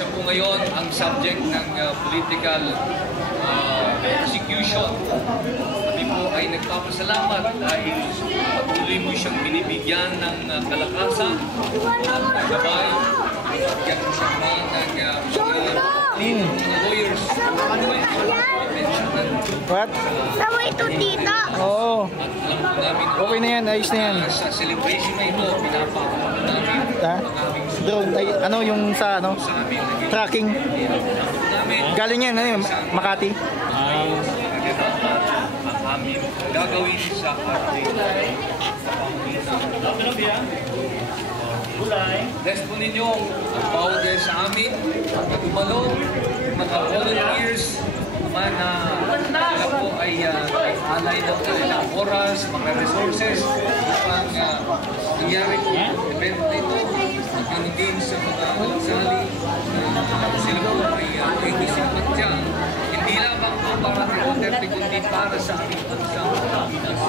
siya po ngayon ang subject ng political persecution. Kami po ay nagpapasalamat dahil patuloy mo siyang binibigyan ng kalakasan at gabay. Bigyan mo siya ng lawyers. What? Sama ito, tita. Oo. Okay na yan, ayos na yan. Sa celebration na ito, pinapakita namin Ha? Drone, ay, ano yung sa ano? Tracking. Galing yan, ano yun? Makati. ang aming gagawin sa ating Bless po ninyo ang bawat kayo sa amin, magumalo, mga volunteers naman na sila po ay alay ng kanilang oras, mga resources upang nangyari po event na ito, magkanugin sa mga nagsali na sila po ay isimpatya. Hindi lamang po para kay Duterte, kundi para sa aming bansang Pilipinas.